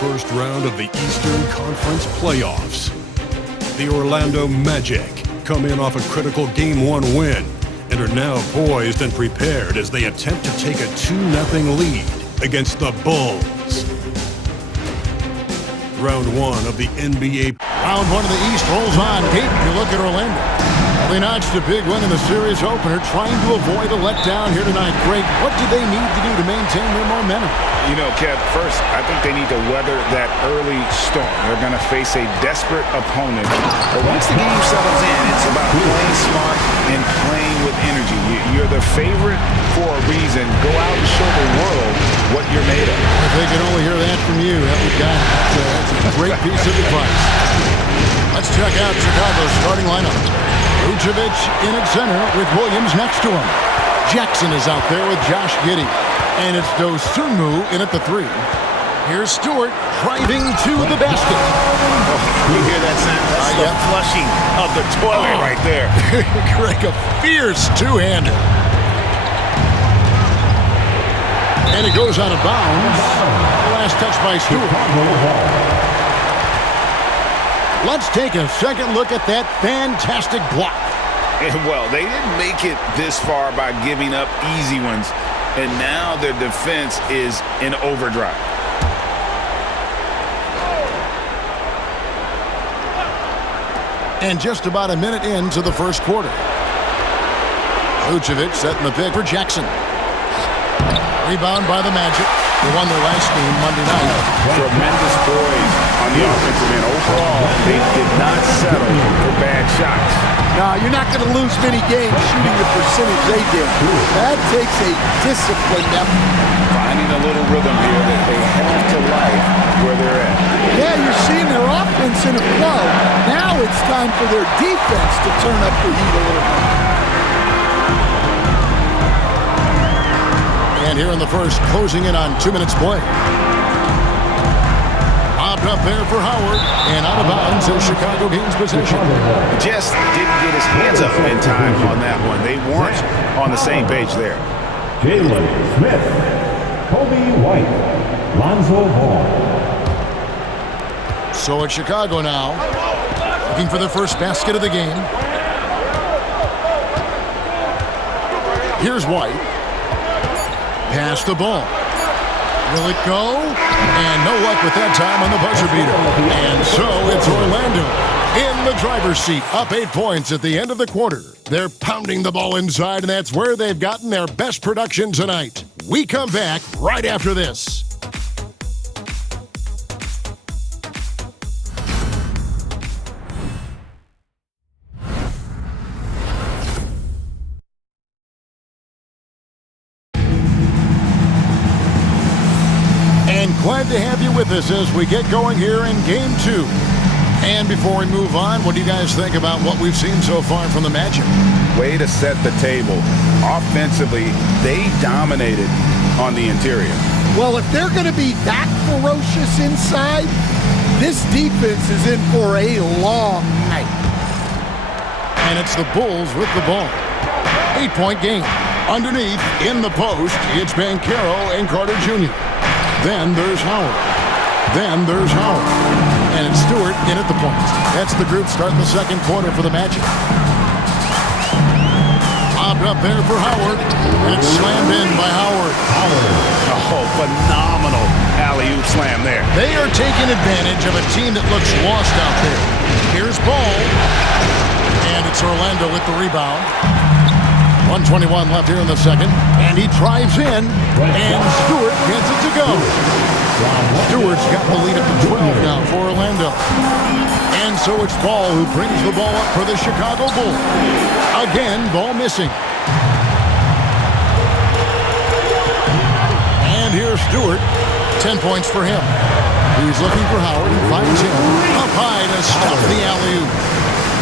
first round of the Eastern Conference playoffs. The Orlando Magic come in off a critical Game 1 win and are now poised and prepared as they attempt to take a 2-0 lead against the Bulls. Round 1 of the NBA. Round 1 of the East rolls on. Pete, you look at Orlando. They notched a big win in the series opener, trying to avoid a letdown here tonight. Greg, what do they need to do to maintain their momentum? You know, Kev, first, I think they need to weather that early storm. They're going to face a desperate opponent. But once the game settles in, it's about playing smart and playing with energy. You're the favorite for a reason. Go out and show the world what you're made of. If they can only hear that from you, that's a great piece of advice. Let's check out Chicago's starting lineup. Vucevic in at center with Williams next to him. Jackson is out there with Josh Giddey. And it's Dosunmu in at the 3. Here's Stewart driving to the basket. Oh, you hear that sound? That's the flushing of the toilet right there. Greg, a fierce two-hander. And it goes out of bounds. The last touch by Stewart. Let's take a second look at that fantastic block. Well, they didn't make it this far by giving up easy ones, and now their defense is in overdrive. And just about a minute into the first quarter. Vucevic setting the pick for Jackson. Rebound by the Magic. They won their last game Monday night. Tremendous poise on the offensive end. Overall, they did not settle for bad shots. No, you're not going to lose many games shooting the percentage they did. That takes a disciplined effort. Finding a little rhythm here that they have to like where they're at. Yeah, you're seeing their offense in a flow. Now it's time for their defense to turn up the heat a little bit. And here in the first, closing in on 2 minutes play. Popped up there for Howard, and out of bounds as Chicago gains possession. Just didn't get his hands up in time on that one. They weren't on the same page there. Jalen Smith, Kobe White, Lonzo Ball. So it's Chicago now, looking for their first basket of the game. Here's White. Pass the ball. Will it go? And no luck with that time on the buzzer beater. And so it's Orlando in the driver's seat, up 8 points at the end of the quarter. They're pounding the ball inside, and that's where they've gotten their best production tonight. We come back right after this. Glad to have you with us as we get going here in Game 2. And before we move on, what do you guys think about what we've seen so far from the Magic? Way to set the table. Offensively, they dominated on the interior. Well, if they're going to be that ferocious inside, this defense is in for a long night. And it's the Bulls with the ball. 8-point game. Underneath, in the post, it's Banchero and Carter Jr. Then there's Howard. Then there's Howard. And it's Stewart in at the point. That's the group starting the second quarter for the Magic. Popped up there for Howard. And it's slammed in by Howard. Oh, phenomenal alley-oop slam there. They are taking advantage of a team that looks lost out there. Here's Ball. And it's Orlando with the rebound. 1:21 left here in the second, and he drives in, and Stewart gets it to go. Stewart's got the lead up to 12 now for Orlando. And so it's Ball who brings the ball up for the Chicago Bulls. Again, Ball missing. And here's Stewart, 10 points for him. He's looking for Howard and finds him up high to stop the alley-oop.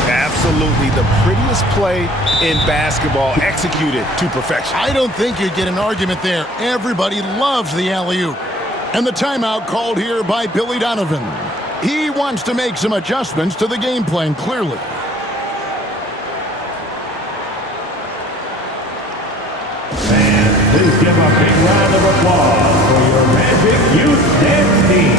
Absolutely the prettiest play in basketball, executed to perfection. I don't think you'd get an argument there. Everybody loves the alley-oop. And the timeout called here by Billy Donovan. He wants to make some adjustments to the game plan, clearly. And please give a big round of applause for your Magic Youth Dance Team.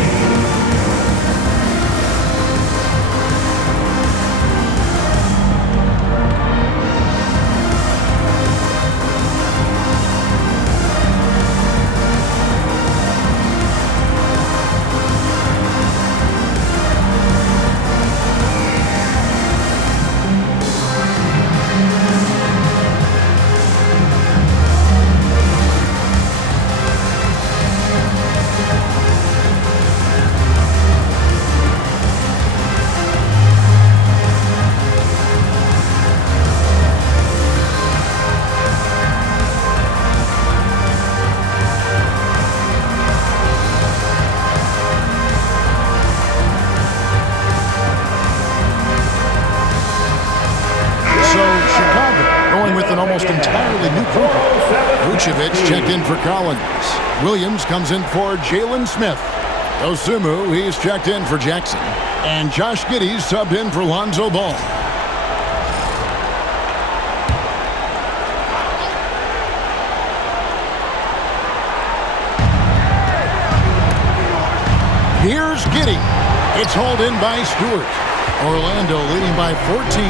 entirely new crew. Vucevic checked in for Collins. Williams comes in for Jalen Smith. Dosunmu, he's checked in for Jackson. And Josh Giddey's subbed in for Lonzo Ball. Here's Giddey. It's hauled in by Stewart. Orlando leading by 14.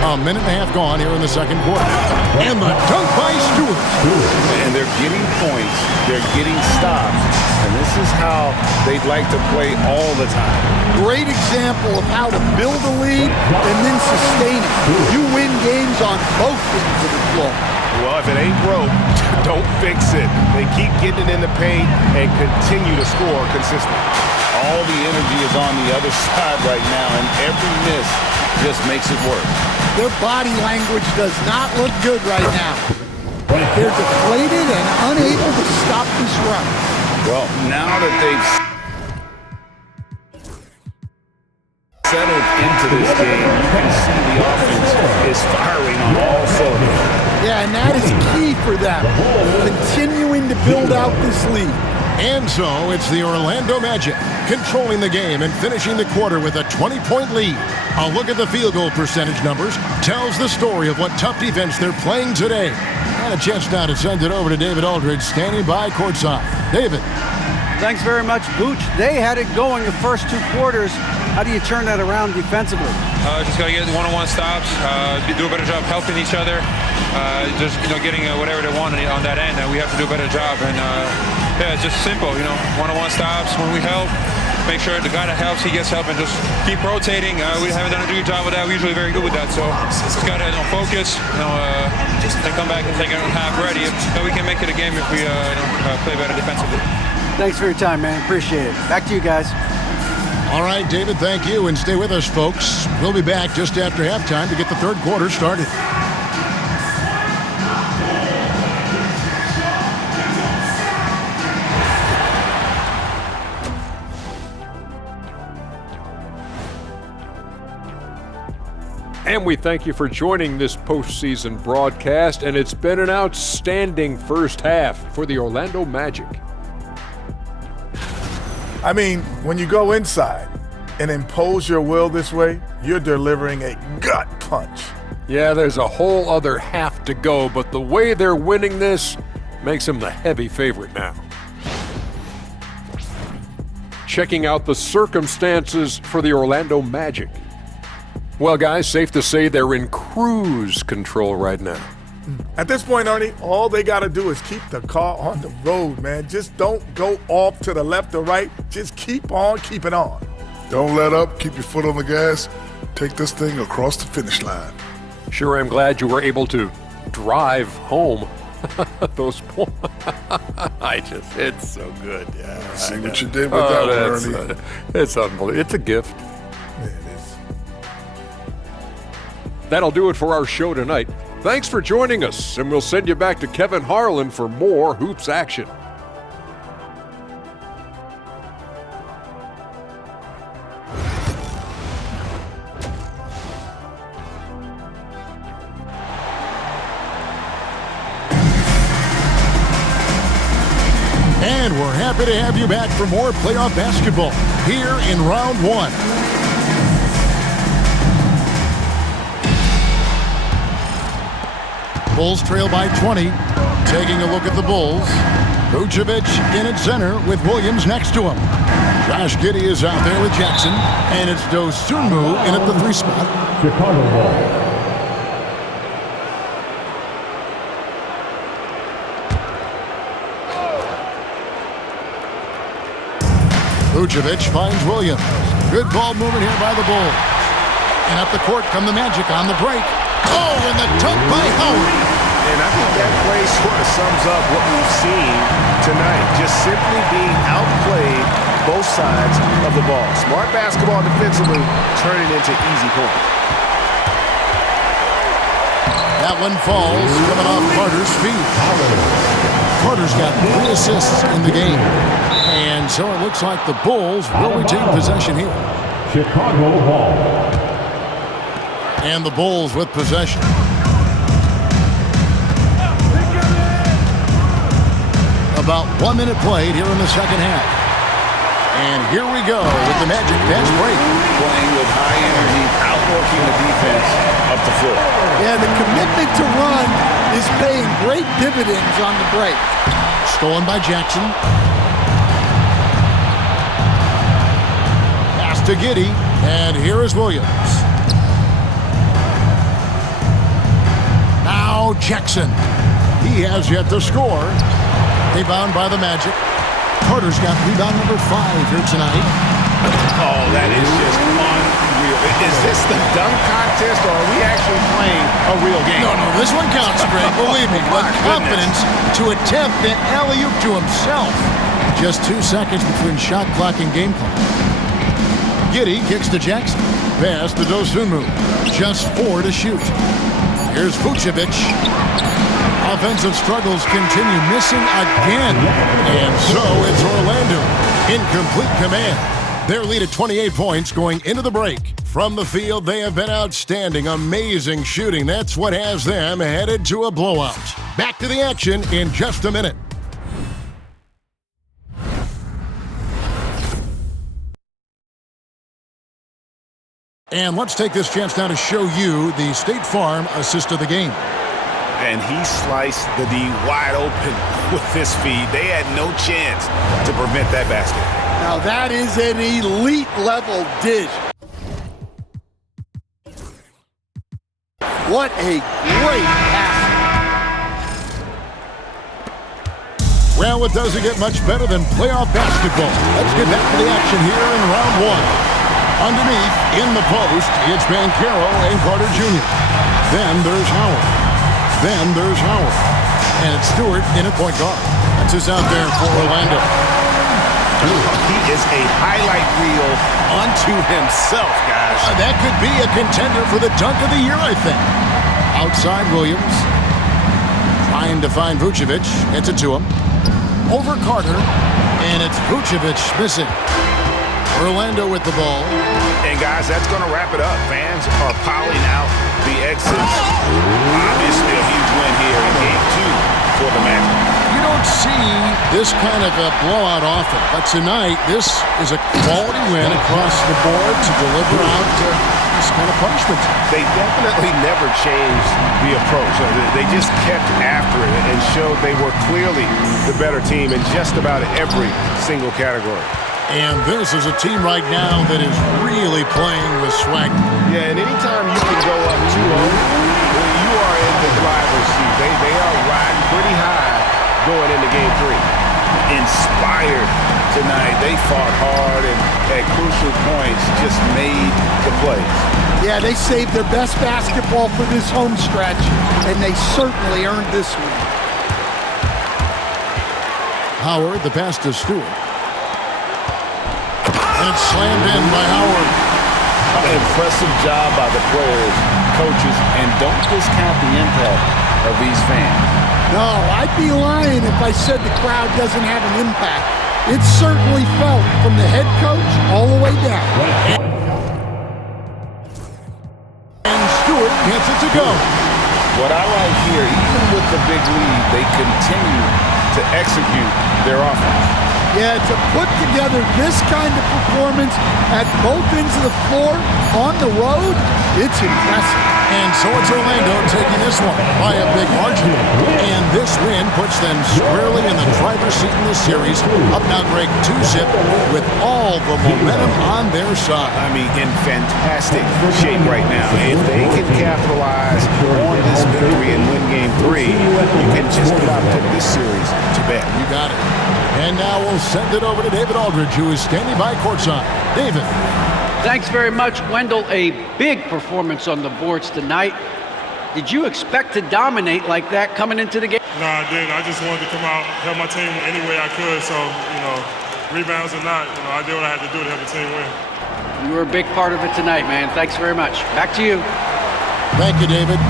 A minute and a half gone here in the second quarter. And the dunk by Stewart. And they're getting points. They're getting stops. And this is how they'd like to play all the time. Great example of how to build a lead and then sustain it. You win games on both ends of the floor. Well, if it ain't broke, don't fix it. They keep getting it in the paint and continue to score consistently. All the energy is on the other side right now, and every miss just makes it work. Their body language does not look good right now. They're deflated and unable to stop this run. Well, now that they've settled into this game, you can see the offense is firing on all cylinders. Yeah, and that is key for them, continuing to build out this lead. And so it's the Orlando Magic controlling the game and finishing the quarter with a 20-point lead. A look at the field goal percentage numbers tells the story of what tough defense they're playing today. And a chance now to send it over to David Aldridge, standing by courtside. David. Thanks very much, Booch. They had it going the first two quarters. How do you turn that around defensively? Just got to get one-on-one stops, do a better job helping each other, getting whatever they want on that end. And we have to do a better job. And it's just simple, one-on-one stops. When we help, make sure the guy that helps, he gets help, and just keep rotating. We haven't done a good job with that. We're usually very good with that. So just got to focus, and come back and take it half ready. We can make it a game if we play better defensively. Thanks for your time, man. Appreciate it. Back to you guys. All right, David, thank you. And stay with us, folks. We'll be back just after halftime to get the third quarter started. And we thank you for joining this postseason broadcast, and it's been an outstanding first half for the Orlando Magic. I mean, when you go inside and impose your will this way, you're delivering a gut punch. Yeah, there's a whole other half to go, but the way they're winning this makes them the heavy favorite now. Checking out the circumstances for the Orlando Magic. Well, guys, safe to say they're in cruise control right now. At this point, Ernie, all they got to do is keep the car on the road, man. Just don't go off to the left or right. Just keep on keeping on. Don't let up. Keep your foot on the gas. Take this thing across the finish line. Sure, I'm glad you were able to drive home. Those points. It's so good. Yeah. See what you did with that one, Ernie. It's unbelievable. It's a gift. Yeah, it is. That'll do it for our show tonight. Thanks for joining us, and we'll send you back to Kevin Harlan for more hoops action. And we're happy to have you back for more playoff basketball here in round one. Bulls trail by 20. Taking a look at the Bulls. Vucevic in at center with Williams next to him. Josh Giddey is out there with Jackson. And it's Dosunmu in at the 3 spot. Chicago ball. Vucevic finds Williams. Good ball movement here by the Bulls. And up the court come the Magic on the break. Oh, and the dunk by Howard. And I think that play sort of sums up what we've seen tonight. Just simply being outplayed both sides of the ball. Smart basketball defensively, turning into easy points. That one falls, coming off Carter's feet. Carter's got 3 assists in the game. And so it looks like the Bulls will retain possession here. Chicago ball. And the Bulls with possession. About 1 minute played here in the second half. And here we go with the Magic fast break. Playing with high energy, outworking the defense up the floor. Yeah, the commitment to run is paying great dividends on the break. Stolen by Jackson. Pass to Giddey. And here is Williams. Now Jackson. He has yet to score. Rebound by the Magic. Carter's got rebound number 5 here tonight. Oh, that is just unreal. Is this the dunk contest, or are we actually playing a real game? No, this one counts, Greg. Believe me. With confidence to attempt the alley-oop to himself. Just 2 seconds between shot clock and game clock. Giddey kicks to Jackson. Pass to Dosunmu. Just 4 to shoot. Here's Vucevic. Offensive struggles continue, missing again. And so it's Orlando in complete command. Their lead at 28 points going into the break. From the field, they have been outstanding. Amazing shooting. That's what has them headed to a blowout. Back to the action in just a minute. And let's take this chance now to show you the State Farm assist of the game. And he sliced the D wide open with his feed. They had no chance to prevent that basket. Now that is an elite level dish. What a great pass. Well, it doesn't get much better than playoff basketball. Let's get back to the action here in round 1. Underneath, in the post, it's Banchero and Carter Jr. Then there's Howard. Then there's Howard. And it's Stewart in at point guard. That's us out there for Orlando. He is a highlight reel unto himself, guys. That could be a contender for the dunk of the year, I think. Outside Williams. Trying to find Vucevic. Gets it to him. Over Carter. And it's Vucevic missing. Orlando with the ball. And guys, that's going to wrap it up. Fans are piling out the exits. Obviously a huge win here in Game 2 for the Magic. You don't see this kind of a blowout often, but tonight this is a quality win across the board to deliver out this kind of punishment. They definitely never changed the approach. They just kept after it and showed they were clearly the better team in just about every single category. And this is a team right now that is really playing with swag. Yeah, and anytime you can go up 2-0, you are in the driver's seat. They are riding pretty high going into Game 3. Inspired tonight. They fought hard and at crucial points just made the plays. Yeah, they saved their best basketball for this home stretch, and they certainly earned this one. Howard, the pass to Stewart. And it's slammed in by Howard. Impressive job by the players, coaches, and don't discount the impact of these fans. No, I'd be lying if I said the crowd doesn't have an impact. It's certainly felt from the head coach all the way down. And Stewart gets it to go. What I like here, even with the big lead, they continue to execute their offense. Yeah, to put together this kind of performance at both ends of the floor on the road, it's impressive. And so it's Orlando taking this one by a big margin. And this win puts them squarely in the driver's seat in this series. Up now, Greg, 2-zip with all the momentum on their side. I mean, in fantastic shape right now. If they can capitalize on this victory and win Game 3, you can just about put this series to bed. You got it. And now we'll send it over to David Aldridge, who is standing by courtside. David. Thanks very much, Wendell. A big performance on the boards tonight. Did you expect to dominate like that coming into the game? No, I didn't. I just wanted to come out, help my team any way I could. So, rebounds or not, I did what I had to do to help the team win. You were a big part of it tonight, man. Thanks very much. Back to you. Thank you, David.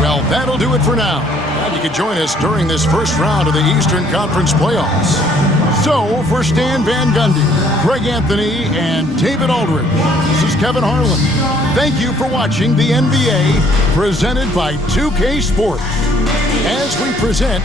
Well, that'll do it for now. And you can join us during this first round of the Eastern Conference playoffs. So, for Stan Van Gundy, Greg Anthony, and David Aldridge, this is Kevin Harlan. Thank you for watching the NBA presented by 2K Sports. As we present